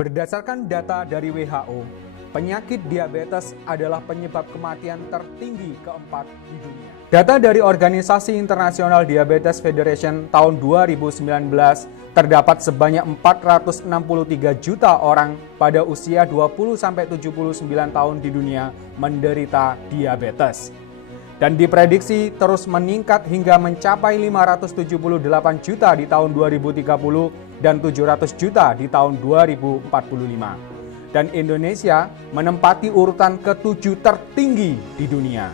Berdasarkan data dari WHO, penyakit diabetes adalah penyebab kematian tertinggi keempat di dunia. Data dari Organisasi Internasional Diabetes Federation tahun 2019 terdapat sebanyak 463 juta orang pada usia 20-79 tahun di dunia menderita diabetes. Dan diprediksi terus meningkat hingga mencapai 578 juta di tahun 2030 dan 700 juta di tahun 2045. Dan Indonesia menempati urutan ke-7 tertinggi di dunia.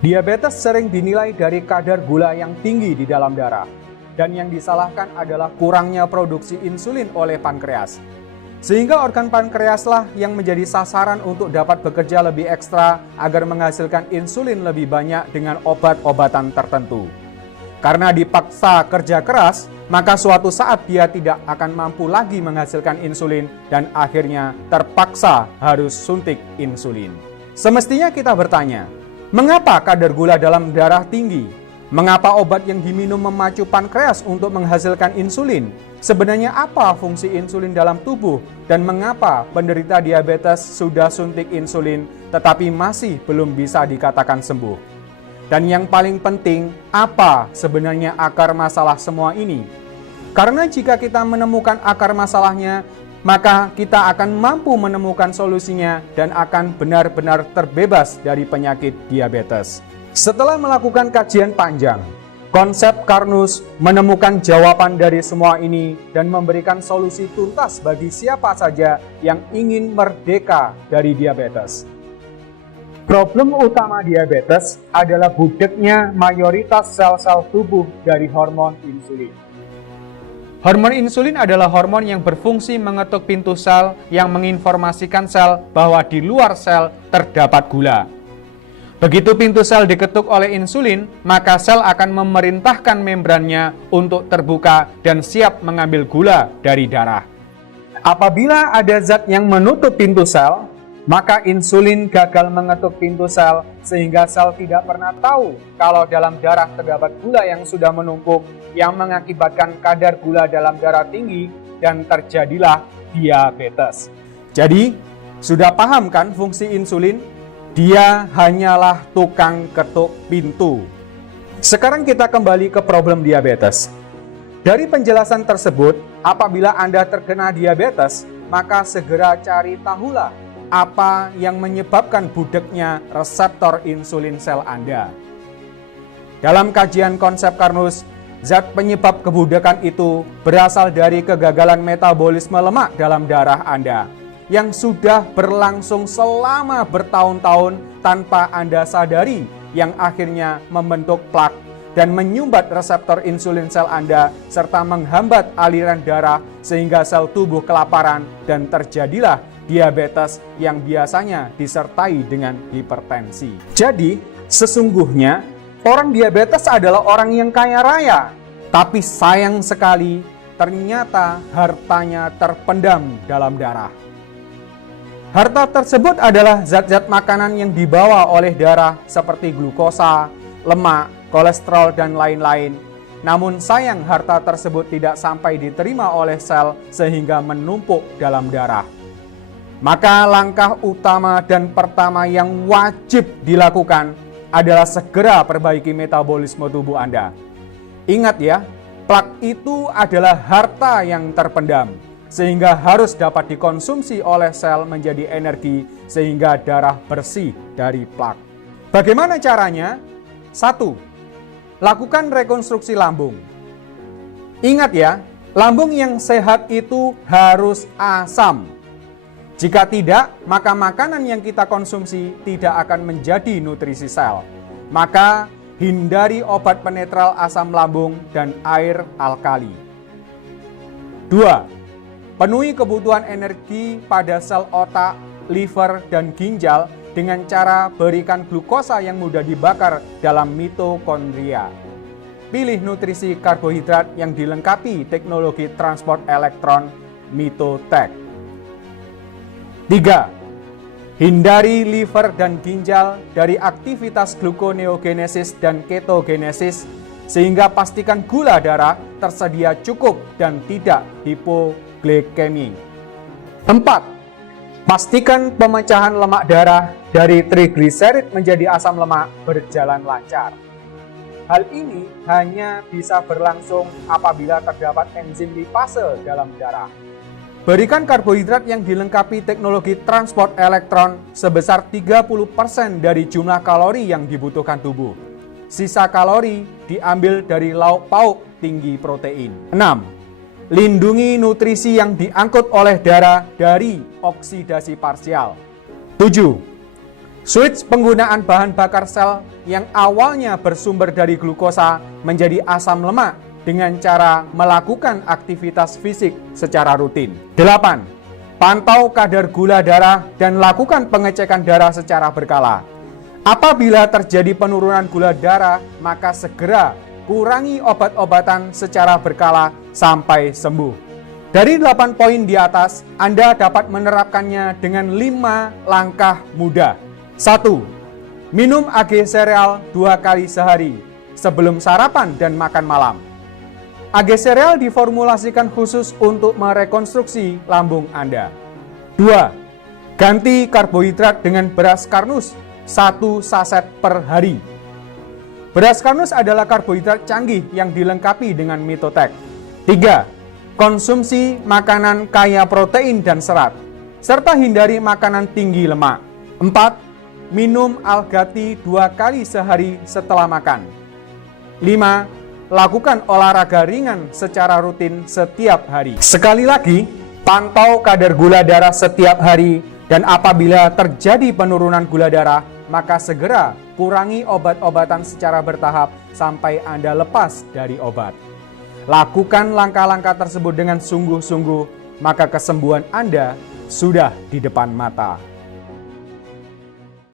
Diabetes sering dinilai dari kadar gula yang tinggi di dalam darah. Dan yang disalahkan adalah kurangnya produksi insulin oleh pankreas. Sehingga organ pankreaslah yang menjadi sasaran untuk dapat bekerja lebih ekstra agar menghasilkan insulin lebih banyak dengan obat-obatan tertentu. Karena dipaksa kerja keras, maka suatu saat dia tidak akan mampu lagi menghasilkan insulin dan akhirnya terpaksa harus suntik insulin. Semestinya kita bertanya, mengapa kadar gula dalam darah tinggi? Mengapa obat yang diminum memacu pankreas untuk menghasilkan insulin? Sebenarnya apa fungsi insulin dalam tubuh? Dan mengapa penderita diabetes sudah suntik insulin tetapi masih belum bisa dikatakan sembuh? Dan yang paling penting, apa sebenarnya akar masalah semua ini? Karena jika kita menemukan akar masalahnya, maka kita akan mampu menemukan solusinya dan akan benar-benar terbebas dari penyakit diabetes. Setelah melakukan kajian panjang, konsep Karnus menemukan jawaban dari semua ini dan memberikan solusi tuntas bagi siapa saja yang ingin merdeka dari diabetes. Problem utama diabetes adalah budeknya mayoritas sel-sel tubuh dari hormon insulin. Hormon insulin adalah hormon yang berfungsi mengetuk pintu sel yang menginformasikan sel bahwa di luar sel terdapat gula. Begitu pintu sel diketuk oleh insulin, maka sel akan memerintahkan membrannya untuk terbuka dan siap mengambil gula dari darah. Apabila ada zat yang menutup pintu sel, maka insulin gagal mengetuk pintu sel sehingga sel tidak pernah tahu kalau dalam darah terdapat gula yang sudah menumpuk yang mengakibatkan kadar gula dalam darah tinggi dan terjadilah diabetes. Jadi, sudah paham kan fungsi insulin? Dia hanyalah tukang ketuk pintu. Sekarang kita kembali ke problem diabetes. Dari penjelasan tersebut, apabila Anda terkena diabetes, maka segera cari tahulah apa yang menyebabkan budeknya reseptor insulin sel Anda. Dalam kajian konsep Karnus, zat penyebab kebudekan itu berasal dari kegagalan metabolisme lemak dalam darah Anda yang sudah berlangsung selama bertahun-tahun tanpa Anda sadari, yang akhirnya membentuk plak dan menyumbat reseptor insulin sel Anda serta menghambat aliran darah sehingga sel tubuh kelaparan dan terjadilah diabetes yang biasanya disertai dengan hipertensi. Jadi, sesungguhnya orang diabetes adalah orang yang kaya raya, tapi sayang sekali ternyata hartanya terpendam dalam darah. Harta tersebut adalah zat-zat makanan yang dibawa oleh darah seperti glukosa, lemak, kolesterol, dan lain-lain. Namun sayang harta tersebut tidak sampai diterima oleh sel sehingga menumpuk dalam darah. Maka langkah utama dan pertama yang wajib dilakukan adalah segera perbaiki metabolisme tubuh Anda. Ingat ya, plak itu adalah harta yang terpendam, sehingga harus dapat dikonsumsi oleh sel menjadi energi sehingga darah bersih dari plak. Bagaimana caranya? 1. Lakukan rekonstruksi lambung. Ingat ya, lambung yang sehat itu harus asam. Jika tidak, maka makanan yang kita konsumsi tidak akan menjadi nutrisi sel. Maka hindari obat penetral asam lambung dan air alkali. 2. Penuhi kebutuhan energi pada sel otak, liver, dan ginjal dengan cara berikan glukosa yang mudah dibakar dalam mitokondria. Pilih nutrisi karbohidrat yang dilengkapi teknologi transport elektron Mitotek. 3. Hindari liver dan ginjal dari aktivitas gluconeogenesis dan ketogenesis sehingga pastikan gula darah tersedia cukup dan tidak hipoglikemi. 4. Pastikan pemecahan lemak darah dari trigliserid menjadi asam lemak berjalan lancar. Hal ini hanya bisa berlangsung apabila terdapat enzim lipase dalam darah. Berikan karbohidrat yang dilengkapi teknologi transport elektron sebesar 30% dari jumlah kalori yang dibutuhkan tubuh. Sisa kalori diambil dari lauk pauk tinggi protein. 6. Lindungi nutrisi yang diangkut oleh darah dari oksidasi parsial. 7. Switch penggunaan bahan bakar sel yang awalnya bersumber dari glukosa menjadi asam lemak dengan cara melakukan aktivitas fisik secara rutin. 8. Pantau kadar gula darah dan lakukan pengecekan darah secara berkala. Apabila terjadi penurunan gula darah, maka segera kurangi obat-obatan secara berkala sampai sembuh. Dari 8 poin di atas, Anda dapat menerapkannya dengan 5 langkah mudah. 1. Minum AG sereal 2 kali sehari, sebelum sarapan dan makan malam. AG sereal diformulasikan khusus untuk merekonstruksi lambung Anda. 2. Ganti karbohidrat dengan beras karnus 1 saset per hari. Beras karnus adalah karbohidrat canggih yang dilengkapi dengan mitotek. 3. Konsumsi makanan kaya protein dan serat, serta hindari makanan tinggi lemak. 4. Minum algati 2 kali sehari setelah makan. 5. Lakukan olahraga ringan secara rutin setiap hari. Sekali lagi, pantau kadar gula darah setiap hari dan apabila terjadi penurunan gula darah, maka segera kurangi obat-obatan secara bertahap sampai Anda lepas dari obat. Lakukan langkah-langkah tersebut dengan sungguh-sungguh, maka kesembuhan Anda sudah di depan mata.